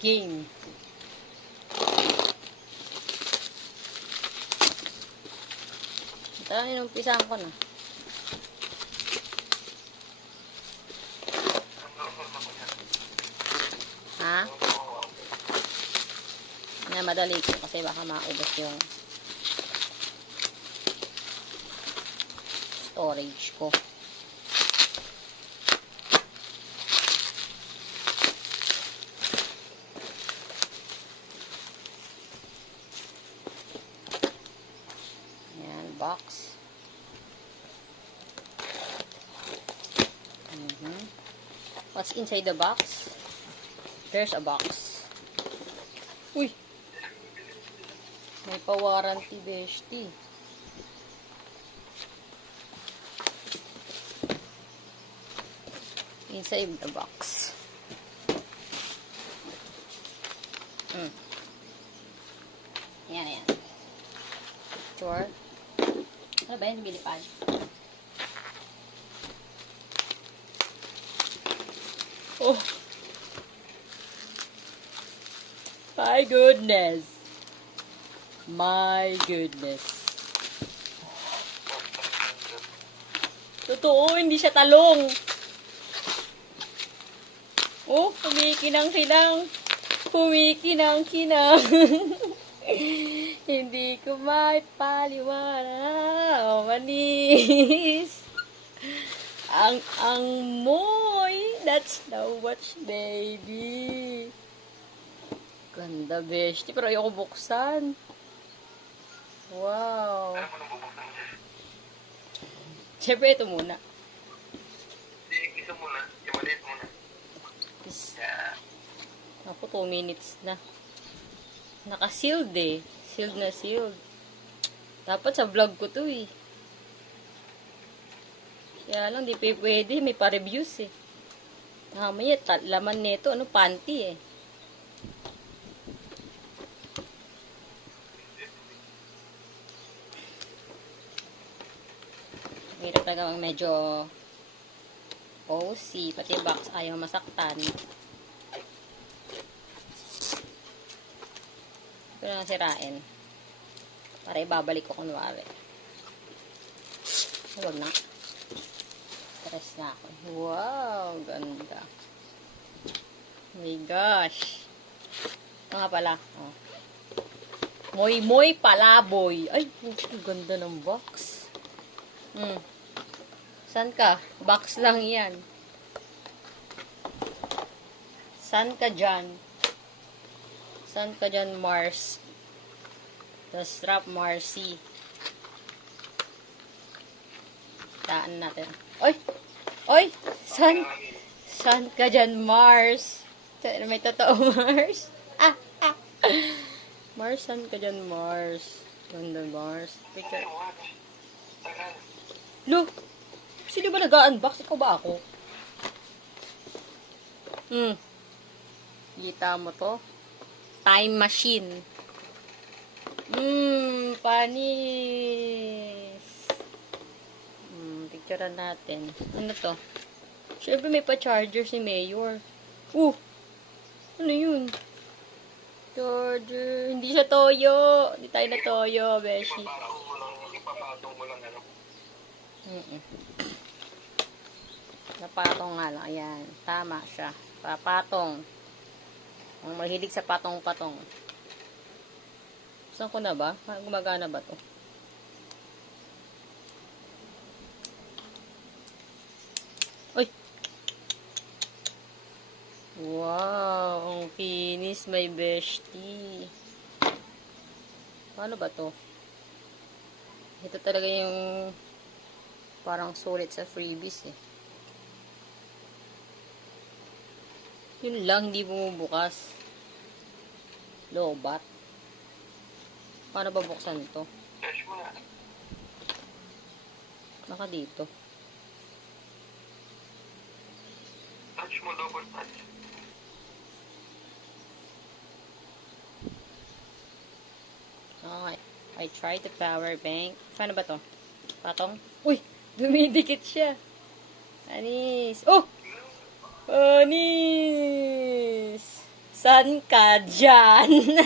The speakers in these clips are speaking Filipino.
Game. Ito, inumpisahan ko na. Ha? Na madali ko kasi baka maubos yung storage ko. Ayan, box. What's inside the box? There's a box. Uy! May pa-warranty, bestie. Inside the box. Ayan, ayan. Picture. Ano ba yan? Bilipad. Oh! My goodness. My goodness. Totoo, hindi siya talong. Oh, kumikinang-kinang. Kumikinang-kinang. Hindi ko maipaliwanag. Oh, manis. Ang moy. That's the watch, baby. Ganda, bestie. Pero ayoko buksan. Wow. Siyempre, ito muna. Ito muna. Yung maliit muna. Ako, 2 minutes na. Naka-sealed eh. Sealed na sealed. Dapat sa vlog ko to eh. Kaya lang, di pa pwede. May pa-reviews eh. Mamaya, laman nito, ano, panty eh. Hirap talaga medyo OC, pati box ayaw masaktan. Pero nasirain. Para ibabalik ko kunwari. Huwag na. Stress na ako. Wow, ganda. Oh my gosh. Ito nga pala. Oh. Moy palaboy. Ay, ganda ng box. San ka? Box lang yan. San ka dyan? San ka dyan, Mars? The strap, Marcy. Taan natin. Oy! Oy! San ka dyan, Mars? May totoo, Mars? Mars, san ka dyan, Mars? Ganda, Mars. Picture. Lo! Sino ba nag-unbox? Ikaw ba ako? Kita mo to? Time machine. Panis. Picturean natin. Ano to? Siyempre may pa-charger si Mayor. Ano yun? Charger. Hindi siya toyo. Hindi tayo na toyo, beshi. Ipapatong mo lang ano. Napatong nga lang. Ayan. Tama siya. Papatong. Ang mahilig sa patong-patong. Saan ko na ba? Gumagana ba to? Uy! Wow! Ang kinis, may bestie. Paano ba to? Ito talaga yung parang sulit sa freebies eh. Yun lang, hindi bumubukas. Lobat. Paano ba buksan ito? Touch mo na. Baka dito. Touch mo, double touch. Okay. I tried the power bank. Paano ba to? Patong? Uy! Dumidikit siya. Anis. Oh! Anis! Saan ka dyan?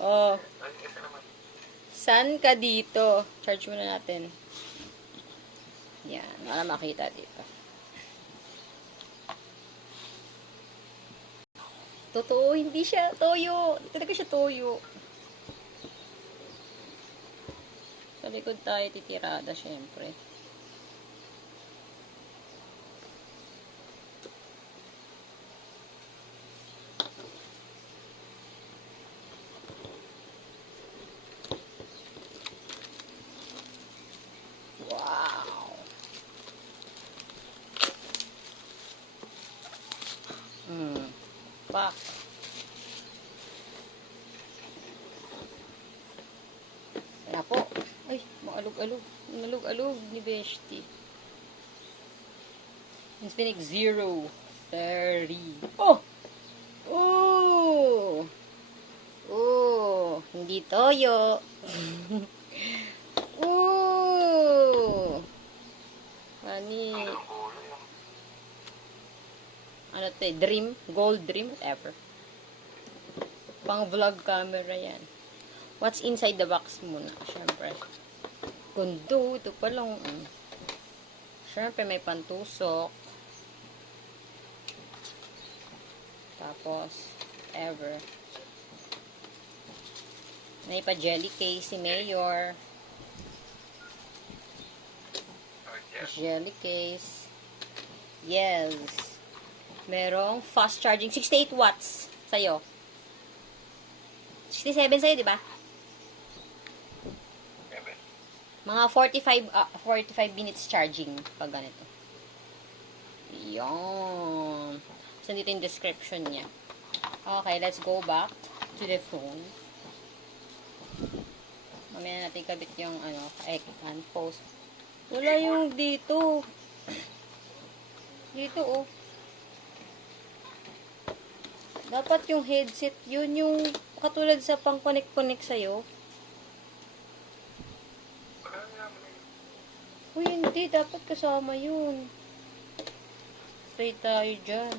Oh, Ay, isa naman. saan ka dito? Charge muna natin. Yan, wala makita dito. Totoo, hindi siya toyo. Hindi talaga siya toyo. Sa likod tayo titirada, syempre. Wow! Pak. Kaya po. Ay, maalog-alog. Malug-alog ni Beshti. Infinix 0. 30. Oh! Oh! Oh! Hindi toyo. Oh! Ani. Ang ulo yung Ano to eh? Dream? Gold dream? Whatever. Pang vlog camera yan. What's inside the box muna? Siyempre. Gundo. Ito pa lang. Siyempre may pantusok. Tapos, ever. May pa jelly case si Mayor. yes. Jelly case. Yes. Merong fast charging. 68 watts. Sa'yo. 67 sa'yo, di ba? Seven. Mga 45 minutes charging pag ganito. Yan. So, dito yung description niya. Okay, let's go back to the phone. Mamaya natin kabit yung post. Wala yung dito. Dito, oh. Dapat yung headset, yun yung katulad sa pang-connect-connect sa'yo. Wala naman eh. Uy, hindi. Dapat kasama yun. Stay tayo dyan.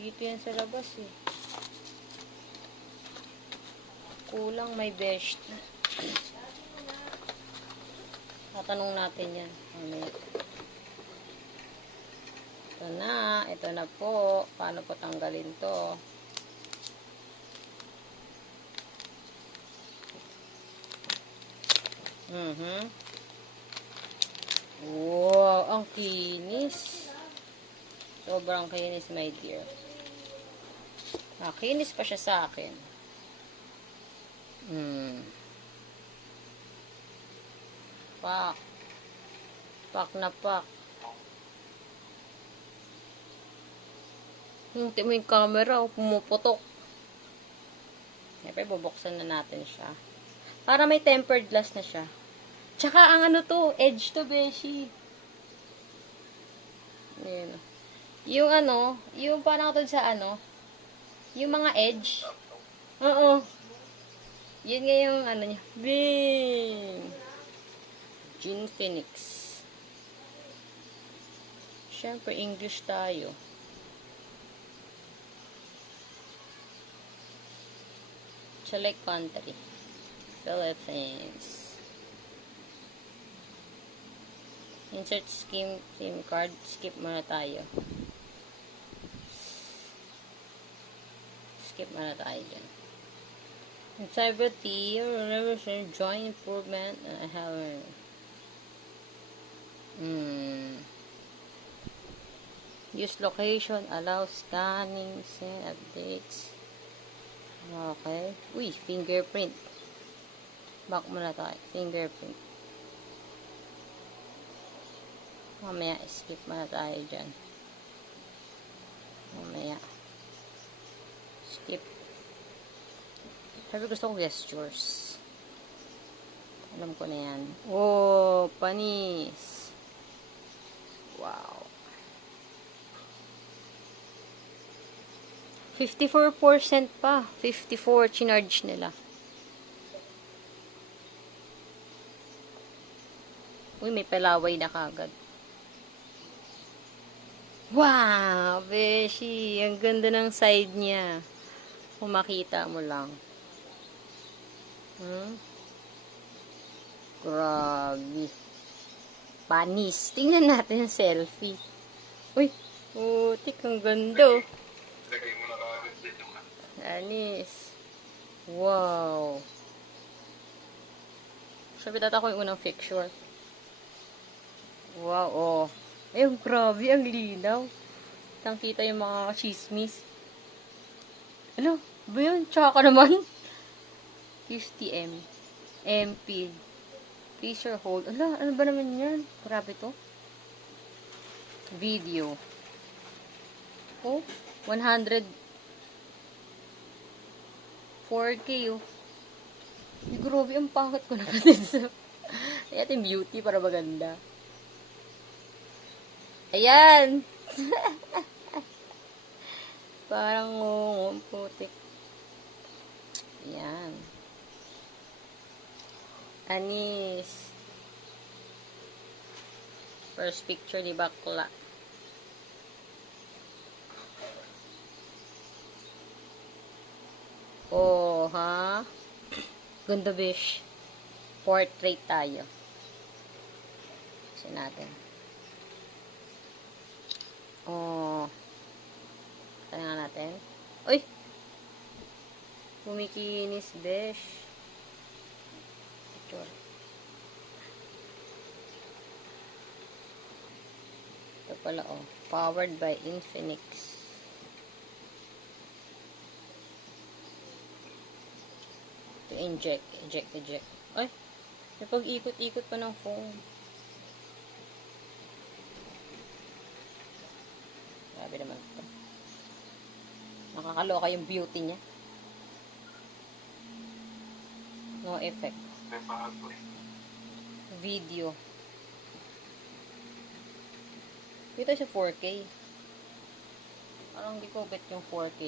Dito yan sa labas eh. Kulang may best. Tatanong natin yan. Ito na. Ito na po. Paano po tanggalin to? Wow, ang kinis. Sobrang kinis, my dear. Kinis pa siya sa akin. Pak. Pak na pak. Hindi mo yung camera, pumuputok. Siyempre, bubuksan na natin siya. Para may tempered glass na siya. Tsaka, ang ano to, edge to, beshi. Ayan. Yung ano, yung parang katulad sa ano, yung mga edge. Oo. Yun nga yung ano niya. Bing! Infinix. Siyempre, English tayo. Select country. Philippines. Insert SIM card. Skip muna tayo. Skip muna tayo dyan. Cyber T, join improvement. I have use location, allow scanning, send updates. Okay. Uy, fingerprint. Back muna tayo. Fingerprint. Mamaya, skip muna tayo dyan. Mamaya. Skip. Sabi gusto ko gestures. Alam ko na yan. Oh, panis. Wow. 54% pa. 54 chinarge nila. Uy, may palaway na kagad. Wow, beshi. Ang ganda ng side niya. Kung makita mo lang. Grabe. Panis. Tingnan natin yung selfie. Uy, putik. Ang ganda. Oh. Lagay mo na kagad din yung Anis. Wow. Sabi tata ko yung unang picture. Wow, oh. Ayun, grabe. Ang linaw. Kitang-kita yung mga chismis. Ano? Ba yun? Tsaka naman. Use TM. MP. Freezer hold. Ala, ano ba naman yan? Grabe to. Video. Oh, 100. 4K oh. Ay, grabe, ang pangit ko na kasi sa... Ay, ating beauty para maganda. Ayan! Parang ngungong putik. Ayan. Anis. First picture ni bakla. Oh, ha? Ganda, bish. Portrait tayo. Kasi natin. Oh. Kaya natin. Uy! Kumikinis, bish. Picture. Ito pala, oh. Powered by Infinix. To inject. Eject. Ay! May pag-ikot-ikot pa ng phone. Grabe naman ito. Nakakaloka yung beauty niya. No effect. may bago eh. Video. Ito sa 4K. Parang hindi ko bet yung 4K.